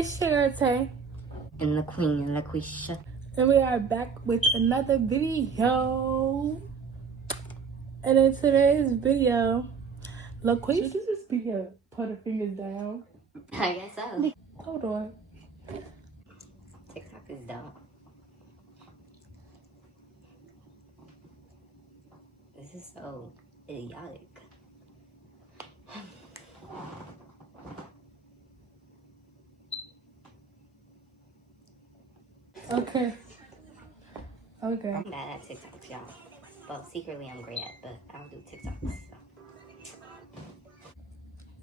It's Charity. And the queen, LEQUESHA. And we are back with another video. And in today's video, LEQUESHA, should this be a put her fingers down? I guess so. Hold on. TikTok is dumb. This is so idiotic. Okay. I'm bad at TikToks, y'all. Well, secretly I'm great at, but I'll do TikToks. So.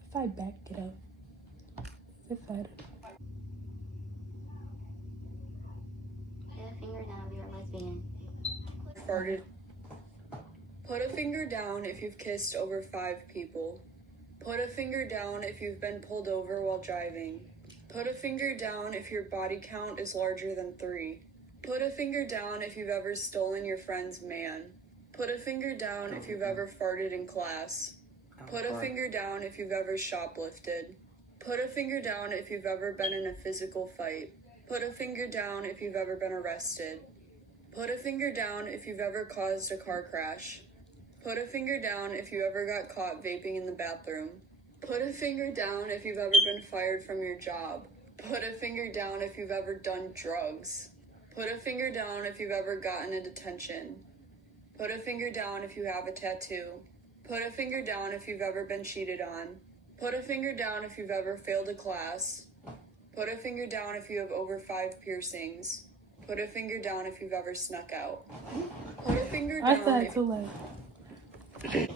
If I back it up, is it better? Put a finger down if you're a lesbian. Farted. Put a finger down if you've kissed over 5 people. Put a finger down if you've been pulled over while driving. Put a finger down if your body count is larger than 3. Put a finger down if you've ever stolen your friend's man. Put a finger down if you've ever farted in class. Put a finger down if you've ever shoplifted. Put a finger down if you've ever been in a physical fight. Put a finger down if you've ever been arrested. Put a finger down if you've ever caused a car crash. Put a finger down if you ever got caught vaping in the bathroom. Put a finger down if you've ever been fired from your job. Put a finger down if you've ever done drugs. Put a finger down if you've ever gotten a detention. Put a finger down if you have a tattoo. Put a finger down if you've ever been cheated on. Put a finger down if you've ever failed a class. Put a finger down if you have over 5 piercings. Put a finger down if you've ever snuck out. Put a finger down. I said too late.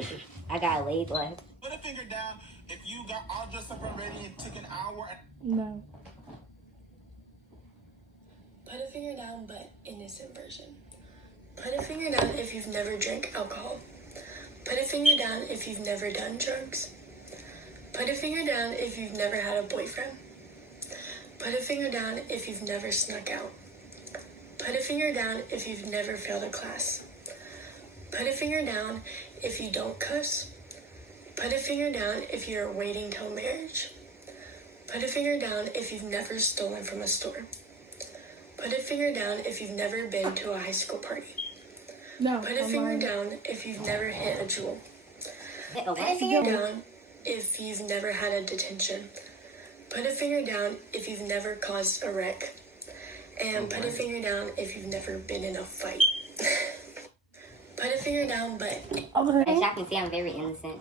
I got laid left. Put a finger down if you got all dressed up already and took an hour. No. Put a finger down, but innocent version. Put a finger down if you've never drank alcohol. Put a finger down if you've never done drugs. Put a finger down if you've never had a boyfriend. Put a finger down if you've never snuck out. Put a finger down if you've never failed a class. Put a finger down if you don't cuss. Put a finger down if you're waiting till marriage. Put a finger down if you've never stolen from a store. Put a finger down if you've never been to a high school party. No. Put a finger down if you've never hit a jewel. Hit a Put a what? finger down if you've never had a detention. Put a finger down if you've never caused a wreck. And put a finger down if you've never been in a fight. Put a finger down, but... As y'all can see, I'm very innocent.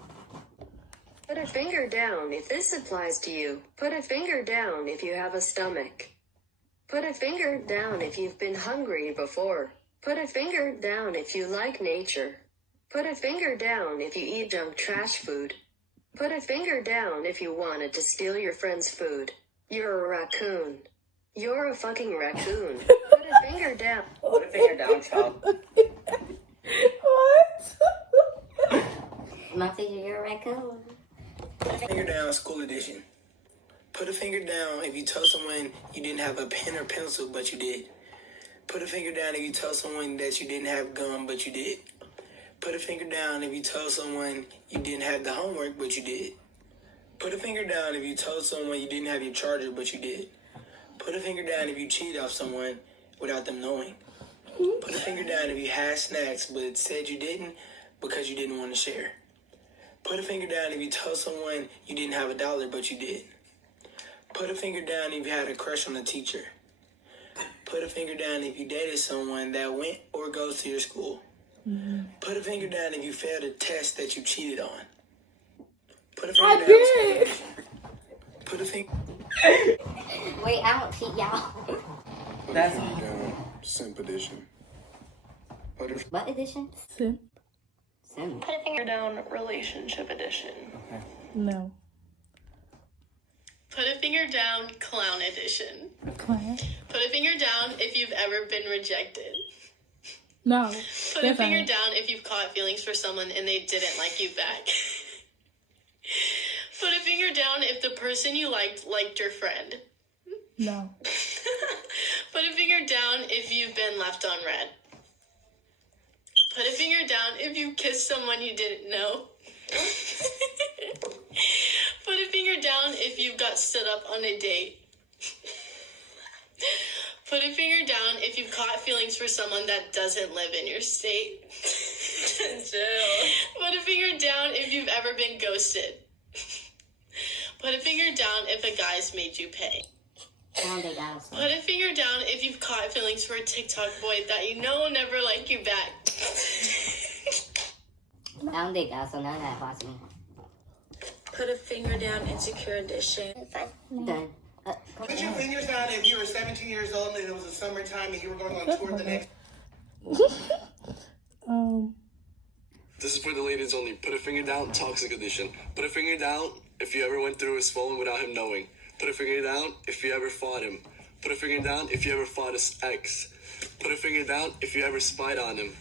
Put a finger down if this applies to you. Put a finger down if you have a stomach. Put a finger down if you've been hungry before. Put a finger down if you like nature. Put a finger down if you eat junk trash food. Put a finger down if you wanted to steal your friend's food. You're a raccoon. You're a fucking raccoon. Put a finger down. Put a finger down, child. What? My teacher, you're a raccoon. Put a finger down, school edition. Put a finger down if you told someone you didn't have a pen or pencil, but you did. Put a finger down if you told someone that you didn't have gum, but you did. Put a finger down if you told someone you didn't have the homework, but you did. Put a finger down if you told someone you didn't have your charger, but you did. Put a finger down if you cheated off someone without them knowing. Put a finger down if you had snacks but said you didn't because you didn't want to share. Put a finger down if you told someone you didn't have $1, but you did. Put a finger down if you had a crush on a teacher. Put a finger down if you dated someone that went or goes to your school. Put a finger down if you failed a test that you cheated on. Put a finger down. did. Put a finger. Wait, I don't cheat, y'all. That's Simp edition. What edition? Sim. Sim. Put a finger down, relationship edition. No. Put a finger down, clown edition. Class. Put a finger down if you've ever been rejected. No. Put a finger down if you've caught feelings for someone and they didn't like you back. Put a finger down if the person you liked your friend. No. Put a finger down if you've been left on red. Put a finger down if you kissed someone you didn't know. Put a finger down if you've got stood up on a date. Put a finger down if you've caught feelings for someone that doesn't live in your state. Put a finger down if you've ever been ghosted. Put a finger down if a guy's made you pay. Put a finger down if you've caught feelings for a TikTok boy that you know will never like you back. I don't think so. None of that applies to me. Put a finger down, insecure edition. Done. Put your fingers down if you were 17 years old and it was the summertime and you were going on tour the next. This is for the ladies only. Put a finger down, toxic edition. Put a finger down if you ever went through his phone without him knowing. Put a finger down if you ever fought him. Put a finger down if you ever fought his ex. Put a finger down if you ever spied on him.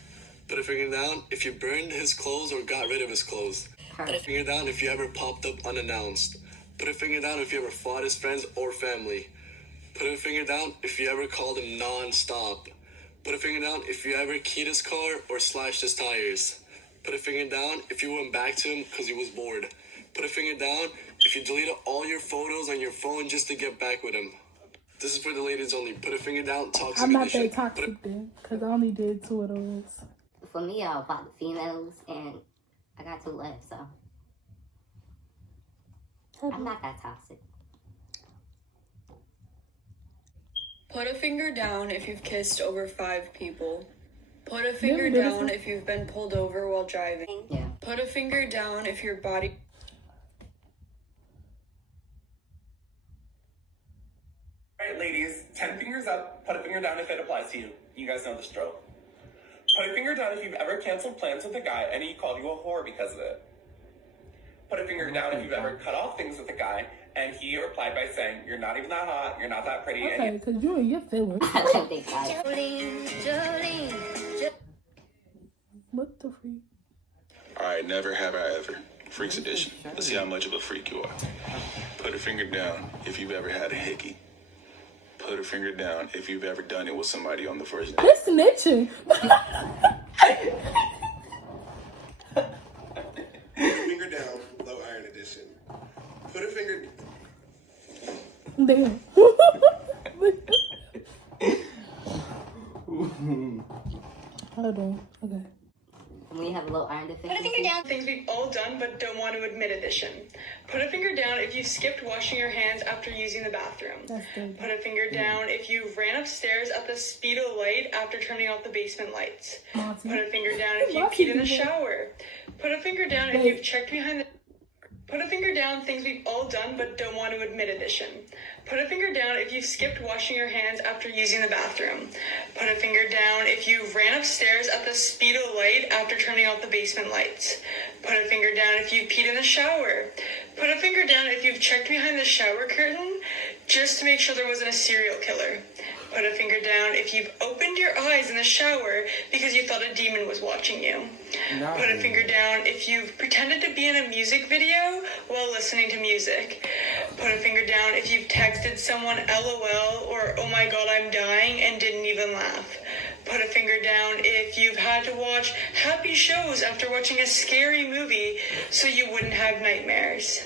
Put a finger down if you burned his clothes or got rid of his clothes. Put a finger down if you ever popped up unannounced. Put a finger down if you ever fought his friends or family. Put a finger down if you ever called him non-stop. Put a finger down if you ever keyed his car or slashed his tires. Put a finger down if you went back to him because he was bored. Put a finger down if you deleted all your photos on your phone just to get back with him. This is for the ladies only. Put a finger down, toxic I'm not edition. that toxic then, because I only did 2 of those. For me, I'll pop the females, and I got 2 left, so I'm not that toxic. Put a finger down if you've kissed over 5 people. Put a finger down if you've been pulled over while driving. Yeah. Put a finger down if your body... Alright, ladies, 10 fingers up, put a finger down if it applies to you. You guys know the stroke. Put a finger down if you've ever canceled plans with a guy and he called you a whore because of it. Put a finger down if you've ever cut off things with a guy and he replied by saying, "You're not even that hot, you're not that pretty." Okay, because you and your feelings. I don't think I. What the freak? Alright, never have I ever. Freaks edition. Let's see how much of a freak you are. Put a finger down if you've ever had a hickey. Put a finger down if you've ever done it with somebody on the first date. This snitching. Finger down, low iron edition. Put a finger. Damn. Hold on. Okay. We have a low iron deficiency. Put a finger down. Things we've all done but don't want to admit edition. Put a finger down if you skipped washing your hands after using the bathroom. That's good. Put a finger down if you ran upstairs at the speed of light after turning off the basement lights. Put a finger down if you peed in the shower. Put a finger down if you've checked behind the... Put a finger down, things we've all done but don't want to admit edition. Put a finger down if you skipped washing your hands after using the bathroom. Put a finger down if you ran upstairs at the speed of light after turning off the basement lights. Put a finger down if you peed in the shower. Put a finger down if you've checked behind the shower curtain just to make sure there wasn't a serial killer. Put a finger down if you've opened your eyes in the shower because you thought a demon was watching you. Put a finger down if you've pretended to be in a music video while listening to music. Put a finger down if you've texted someone LOL or "oh my god I'm dying" and didn't even laugh. Put a finger down if you've had to watch happy shows after watching a scary movie so you wouldn't have nightmares.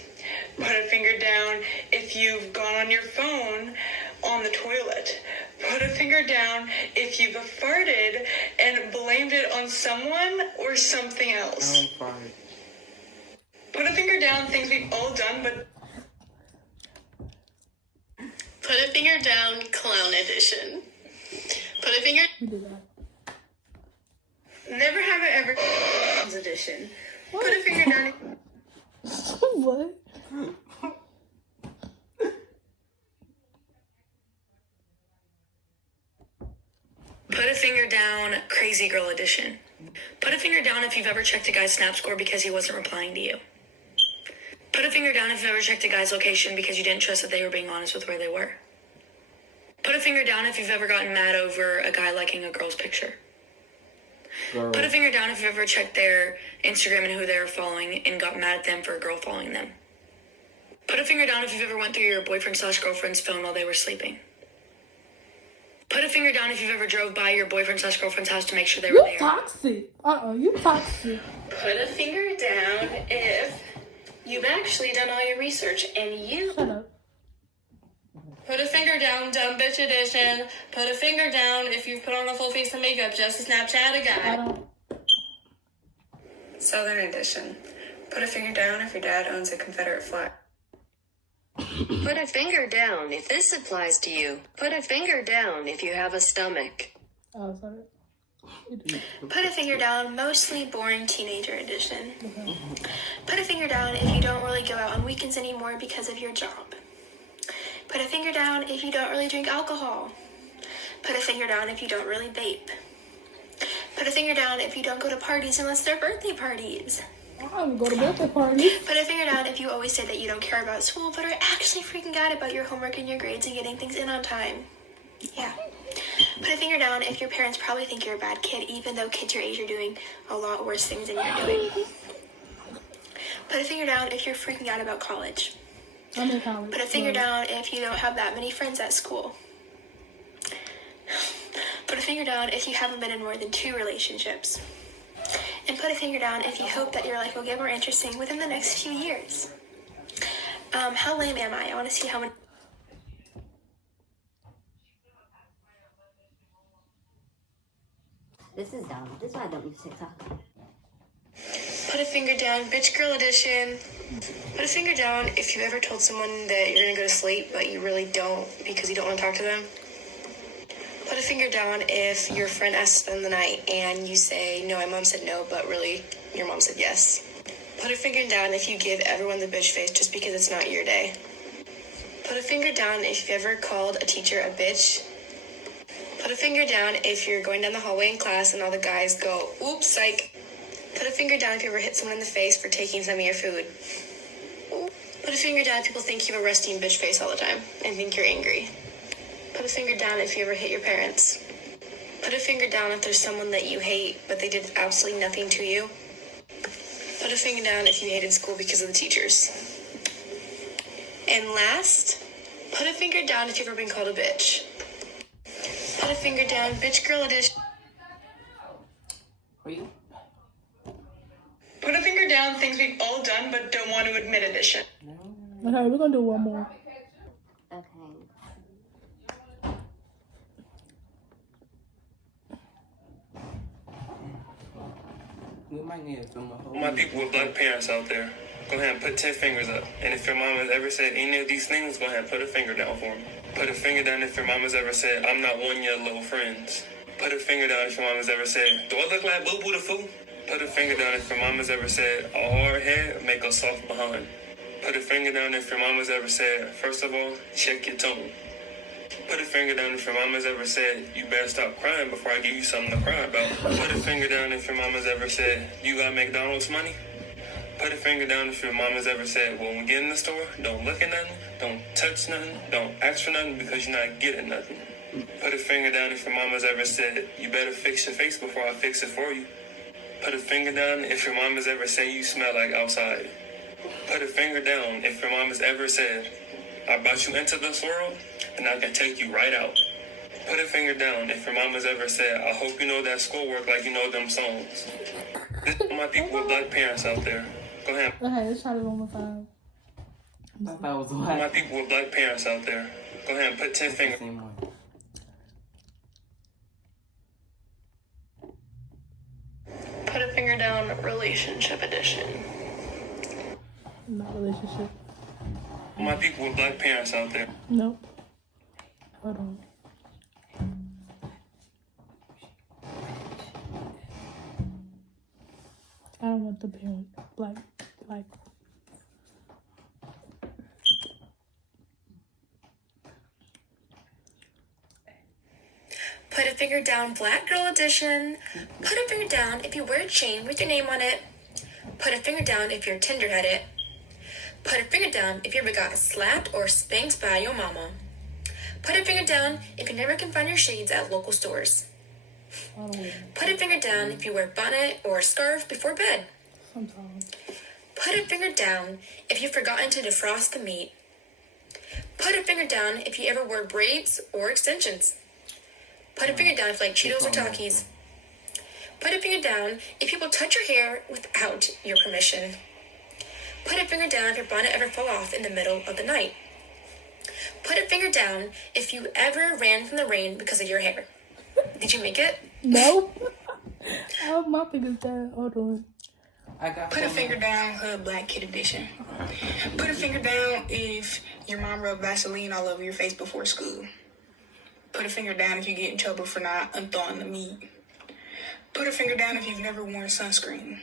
Put a finger down if you've gone on your phone on the toilet. Put a finger down if you've farted and blamed it on someone or something else. Put a finger down, things we've all done, but... Put a finger down, clown edition. Put a finger... We did that. Never have I ever... edition. Put a finger down... What? Put a finger down, crazy girl edition. Put a finger down if you've ever checked a guy's snap score because he wasn't replying to you. Put a finger down if you've ever checked a guy's location because you didn't trust that they were being honest with where they were. Put a finger down if you've ever gotten mad over a guy liking a girl's picture. Put a finger down if you've ever checked their Instagram and who they were following and got mad at them for a girl following them. Put a finger down if you've ever went through your boyfriend/girlfriend's phone while they were sleeping. Put a finger down if you've ever drove by your boyfriend/girlfriend's house to make sure they were You there. toxic. You toxic. Put a finger down if you've actually done all your research and you... Shut up. Put Put a finger down, dumb bitch edition. Put a finger down if you've put on a full face of makeup just to Snapchat a guy. Southern edition. Put a finger down if your dad owns a Confederate flag. Put a finger down if this applies to you. Put a finger down if you have a stomach. Oh, sorry. Put a finger down, mostly boring teenager edition. Put a finger down if you don't really go out on weekends anymore because of your job. Put a finger down if you don't really drink alcohol. Put a finger down if you don't really vape. Put a finger down if you don't go to parties unless they're birthday parties. I don't go to birthday parties. Put a finger down if you always say that you don't care about school but are actually freaking out about your homework and your grades and getting things in on time. Yeah. Put a finger down if your parents probably think you're a bad kid, even though kids your age are doing a lot worse things than you're doing. Put a finger down if you're freaking out about college. I'm in college. Put a finger down if you don't have that many friends at school. Put a finger down if you haven't been in more than 2 relationships. And put a finger down if you hope that your life will get more interesting within the next few years. How lame am I? I want to see how many... This is dumb. This is why I don't use TikTok. Put a finger down, bitch girl edition. Put a finger down if you ever told someone that you're gonna go to sleep, but you really don't because you don't want to talk to them. Put a finger down if your friend asks to spend the night and you say, no, my mom said no, but really your mom said yes. Put a finger down if you give everyone the bitch face just because it's not your day. Put a finger down if you've ever called a teacher a bitch. Put a finger down if you're going down the hallway in class and all the guys go, oops, psych. Put a finger down if you ever hit someone in the face for taking some of your food. Put a finger down if people think you have a resting bitch face all the time and think you're angry. Put a finger down if you ever hit your parents. Put a finger down if there's someone that you hate, but they did absolutely nothing to you. Put a finger down if you hated school because of the teachers. And last, put a finger down if you've ever been called a bitch. Put a finger down, bitch girl edition. Put a finger down, things we've all done but don't want to admit edition. Okay, we're gonna do one more. Okay. My people with black parents out there, go ahead and put 10 fingers up. And if your mom has ever said any of these things, go ahead and put a finger down for me. Put a finger down if your mom has ever said, I'm not one of your little friends. Put a finger down if your mom has ever said, do I look like Boo Boo the Fool? Put a finger down if your mom has ever said, a hard head make a soft behind. Put a finger down if your mom has ever said, first of all, check your tone. Put a finger down if your mom has ever said, you better stop crying before I give you something to cry about. Put a finger down if your mom has ever said, you got McDonald's money? Put a finger down if your mom has ever said, when we get in the store, don't look at nothing, don't touch nothing, don't ask for nothing because you're not getting nothing. Put a finger down if your mom has ever said, you better fix your face before I fix it for you. Put a finger down if your mom has ever said you smell like outside. Put a finger down if your mom has ever said, I brought you into this world and I can take you right out. Put a finger down if your mom has ever said, I hope you know that schoolwork like you know them songs. This is my people with black parents out there. Go ahead. Okay, let's try this one more time. My people with black parents out there. Go ahead and put 10 fingers. Put a finger down, relationship edition. Not relationship. My people with black parents out there. Nope. Hold on. I don't want the parent. Black. Put a finger down, black girl edition. Put a finger down if you wear a chain with your name on it. Put a finger down if you're tender-headed. Put a finger down if you ever got slapped or spanked by your mama. Put a finger down if you never can find your shades at local stores. Put a finger down if you wear a bonnet or a scarf before bed. Sometimes. Put a finger down if you've forgotten to defrost the meat. Put a finger down if you ever wore braids or extensions. Put a finger down if you like Cheetos or Takis. Put a finger down if people touch your hair without your permission. Put a finger down if your bonnet ever fell off in the middle of the night. Put a finger down if you ever ran from the rain because of your hair. Did you make it? No. I have my fingers down. Hold on. Put a finger down, Hood Black Kid Edition. Put a finger down if your mom rubbed Vaseline all over your face before school. Put a finger down if you get in trouble for not unthawing the meat. Put a finger down if you've never worn sunscreen.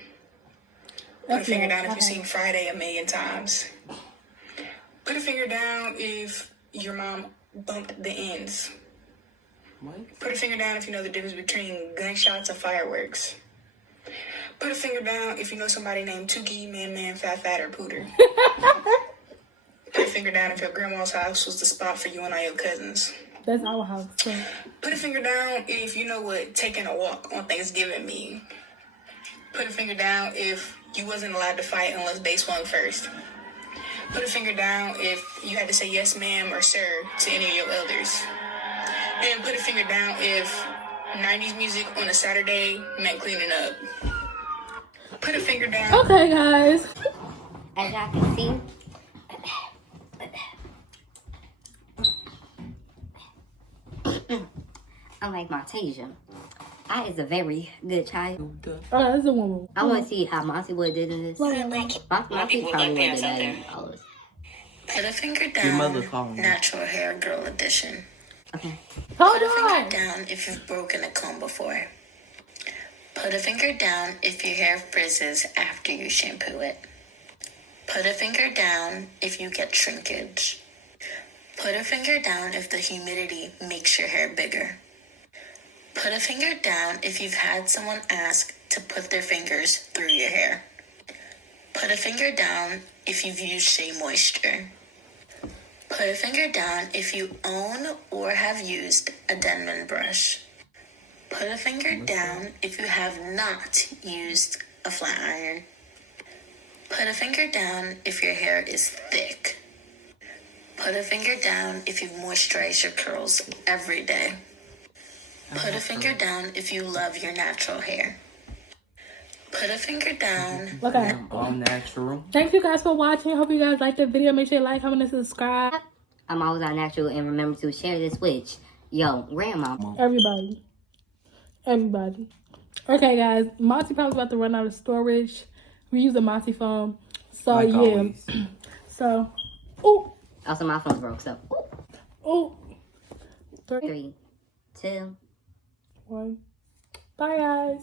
Put a finger down if you've seen Friday a million times. Put a finger down if your mom bumped the ends. Put a finger down if you know the difference between gunshots and fireworks. Put a finger down if you know somebody named Tookie, Man, Fat, or Pooter. Put a finger down if your grandma's house was the spot for you and all your cousins. That's our house. So. Put a finger down if you know what taking a walk on Thanksgiving mean. Put a finger down if you wasn't allowed to fight unless they swung first. Put a finger down if you had to say yes ma'am or sir to any of your elders. And put a finger down if 90s music on a Saturday meant cleaning up. Put a finger down. Okay, guys. As y'all can see, unlike Montasia, I is a very good child. Oh, that's a woman. I want to see how Monty would did this. Monty probably wouldn't do that in all of us. Put a finger down, natural hair girl edition. Okay. Put a finger down if you've broken a comb before. Put a finger down if your hair frizzes after you shampoo it. Put a finger down if you get shrinkage. Put a finger down if the humidity makes your hair bigger. Put a finger down if you've had someone ask to put their fingers through your hair. Put a finger down if you've used Shea Moisture. Put a finger down if you own or have used a Denman brush. Put a finger down if you have not used a flat iron. Put a finger down if your hair is thick. Put a finger down if you moisturize your curls every day. Put a finger down if you love your natural hair. Put a finger down. Okay. All natural. Thank you guys for watching. Hope you guys liked the video. Make sure you like, comment, and subscribe. I'm always all natural, and remember to share this with yo grandma. Everybody. Okay, guys. Monty probably about to run out of storage. We use a Monty phone. So, like yeah. Always. So, ooh. Also, my phone's broke, so. Ooh. 3, 2, 1. Bye, guys.